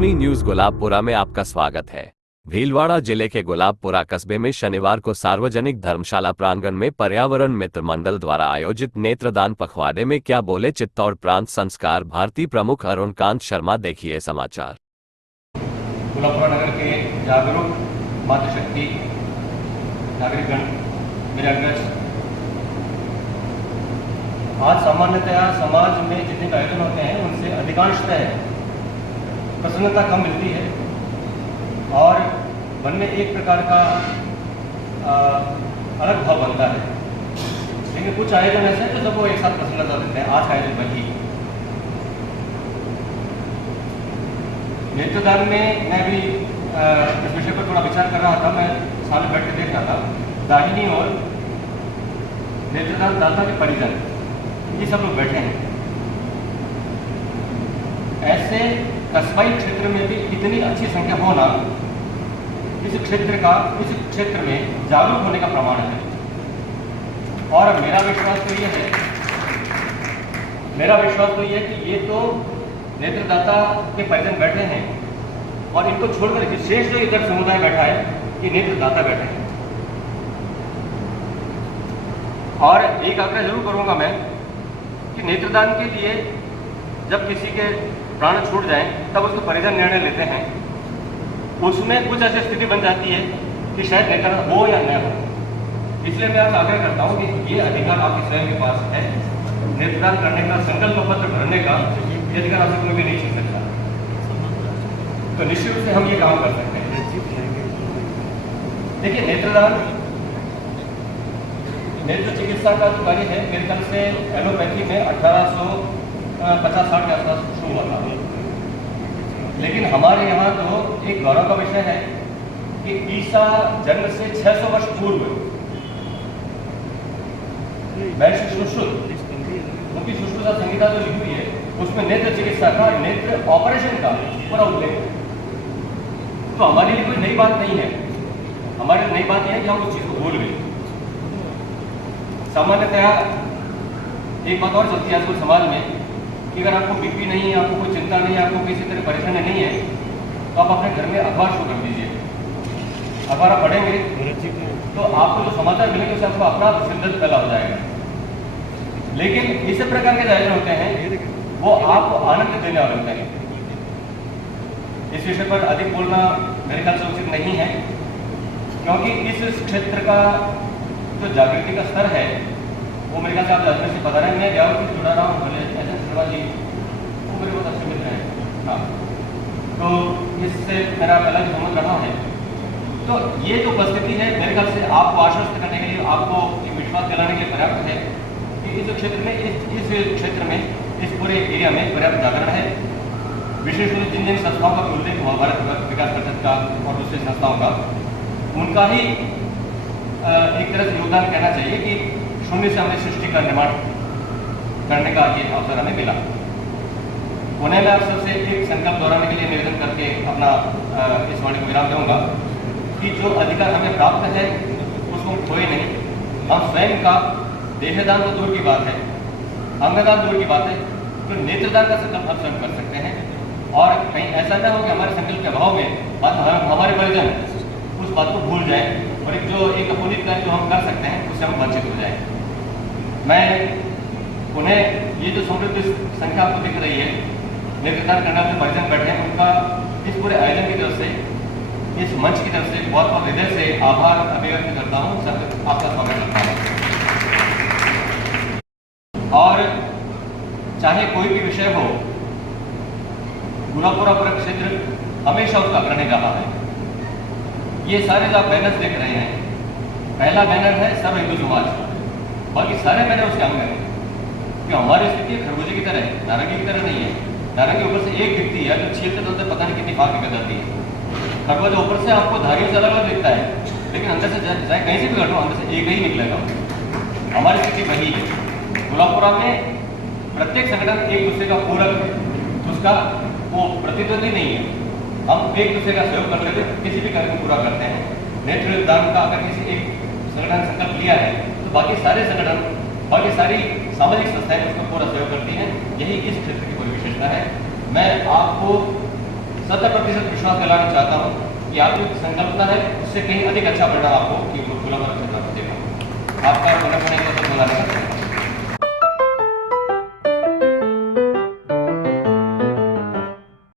Soni news Gulabpura में आपका स्वागत है। भीलवाड़ा जिले के गुलाबपुरा कस्बे में शनिवार को सार्वजनिक धर्मशाला प्रांगण में पर्यावरण मित्र मंडल द्वारा आयोजित नेत्रदान पखवाड़े में क्या बोले चित्तौड़ प्रांत संस्कार भारती प्रमुख अरुणकांत शर्मा। देखिए समाचार। गुलाबपुरा नगर के जागरूक मातृशक्ति नागरिकगण, मेरे अग्रज, आज सामान्यतया समाज में जितने भी आयोजन होते हैं उनसे अधिकांशतः प्रसन्नता कम मिलती है और मन में एक प्रकार का अलग भाव बनता है। लेकिन कुछ आयोजन ऐसे हैं जो सबको एक साथ प्रसन्नता देते हैं। आज का आयोजन वही नेत्रदान में मैं भी इस विषय पर थोड़ा विचार कर रहा था। मैं सामने बैठ के देख रहा था, दाहिनी ओर नेत्रदान दाता के परिजन, ये सब लोग बैठे हैं। ऐसे कस्बाई क्षेत्र में भी इतनी अच्छी संख्या होना इस क्षेत्र में जागरूक होने का प्रमाण है। और मेरा विश्वास तो ये है कि ये तो नेत्रदाता के परिजन बैठे हैं और इनको छोड़कर विशेष जो इधर समुदाय बैठा है ये नेत्रदाता बैठे हैं। और एक आग्रह जरूर करूंगा मैं कि नेत्रदान के लिए जब किसी के प्राण छूट जाए तब उसके परिजन निर्णय लेते हैं। उसमें कुछ ऐसी स्थिति बन जाती है कि शायद नेत्रदान हो या न हो। इसलिए मैं आपसे आग्रह करता हूं कि ये अधिकार आपके स्वयं के पास है। नेत्रदान करने का, संकल्प पत्र भरने का ये अधिकार आपसे कोई भी नहीं छीन सकता। तो निश्चित रूप से हम ये काम कर सकते हैं। देखिए, नेत्रदान नेत्र चिकित्सा का जो कार्य है मेरे ख्याल से एलोपैथी में 1850-60 के आसपास शुरू हुआ था। लेकिन हमारे यहाँ तो एक गौरव का विषय है कि ईसा जन्म से 600 वर्ष पूर्व महर्षि सुश्रुत, उनकी सुश्रुता संहिता जो लिखी हुई है उसमें नेत्र चिकित्सा का, नेत्र ऑपरेशन का पूरा उल्लेख है। तो हमारे लिए कोई नई बात नहीं है। हमारे लिए नई बात यह है कि हम उस चीज को भूल गए। सामान्यतया एक बात और चलती है आजकल समाज में कि अगर आपको बीपी नहीं है, आपको कोई चिंता नहीं है, आपको किसी तरह परेशानी नहीं है, तो आप अपने घर में अखबार शुरू कर दीजिए। अखबार आप पढ़ेंगे तो आपको जो समाचार मिलेंगे उससे आपको अपना सिरदर्द पैदा हो जाएगा। लेकिन इस प्रकार के आयोजन होते हैं वो आपको आनंद देने वाले होते हैं। इस विषय पर अधिक बोलना मेरे ख्याल से उचित नहीं है, क्योंकि इस क्षेत्र का जो जागृति का स्तर है वो मेरे ख्याल से आप जानने से पता रहे। मैं जागरूक से जुड़ा रहा हूँ, भले ऐसा शर्मा जी वो मेरे बहुत अच्छे मित्र हैं। हाँ, तो इससे मेरा पहला जो समझ रहा है। तो ये जो उपस्थिति है मेरे ख्याल से आपको आश्वस्त करने के लिए, आपको एक विश्वास दिलाने के लिए पर्याप्त है कि इस क्षेत्र में इस पूरे एरिया में पर्याप्त जागरण है। विशेष रूप से जिन संस्थाओं का उल्लेख हुआ, भारत विकास परिषद का और दूसरी संस्थाओं का, उनका ही एक तरह से योगदान कहना चाहिए कि शून्य से हमें सृष्टि का निर्माण करने का ये अवसर हमें मिला। उन्हें मैं आप सबसे एक संकल्प दोहराने के लिए निवेदन करके अपना इस वाणी को विराम दूंगा कि जो अधिकार हमें प्राप्त है उसको खोए नहीं। हम स्वयं का देहदान तो दूर की बात है, अंगदान दूर की बात है, तो नेत्रदान का संकल्प हम स्वयं कर सकते हैं। और कहीं ऐसा न हो कि हमारे संकल्प के अभाव में हमारे परिजन उस बात को भूल जाए और एक अपुनीत कार्य जो हम कर सकते हैं उससे हम वंचित हो जाए। मैं उन्हें ये जो समृद्ध संख्या आपको दिख रही है, नेत्रदान करने वाले परिजन बैठे हैं, उनका इस पूरे आयोजन की तरफ से, इस मंच की तरफ से बहुत बहुत हृदय से आभार अभिव्यक्त करता हूँ। सब आपका स्वागत करता हूँ। और चाहे कोई भी विषय हो, गुलाबपुरा क्षेत्र हमेशा उसका अग्रणी रहा है। ये सारे जो आप बैनर्स देख रहे हैं, पहला बैनर है सर्व हिंदू समाज, बाकी सारे बैनर उसके अंग हैं। कि हमारी स्थिति खरबूजे की तरह है, नारंगी की तरह नहीं है। नारंगी ऊपर से एक दिखती है, जो छीलते चलते पता नहीं कितनी फाक निकल जाती है। खरबूजा ऊपर से आपको धारियों से अलग अलग दिखता है, लेकिन अंदर से चाहे कहीं से भी घटो, अंदर से एक ही निकलेगा। हमारी स्थिति वही है। गुलाबपुरा में प्रत्येक संगठन एक दूसरे का पूरक है, उसका वो प्रतिद्वंदी नहीं है। हम एक दूसरे का सहयोग कर लेते हैं, किसी भी कार्य को पूरा करते हैं। नेत्रदान का अगर किसी एक संगठन संकल्प लिया है तो बाकी सारे संगठन, बाकी सारी सामाजिक संस्थाएं उसको पूरा सहयोग करती हैं। यही इस क्षेत्र की पूरी विशेषता है। मैं आपको 100% विश्वास दिलाना चाहता हूँ कि आपकी संकल्पना है उससे कहीं अधिक अच्छा परिणाम आपको कि खुला देगा। आपका पुनः बनाने का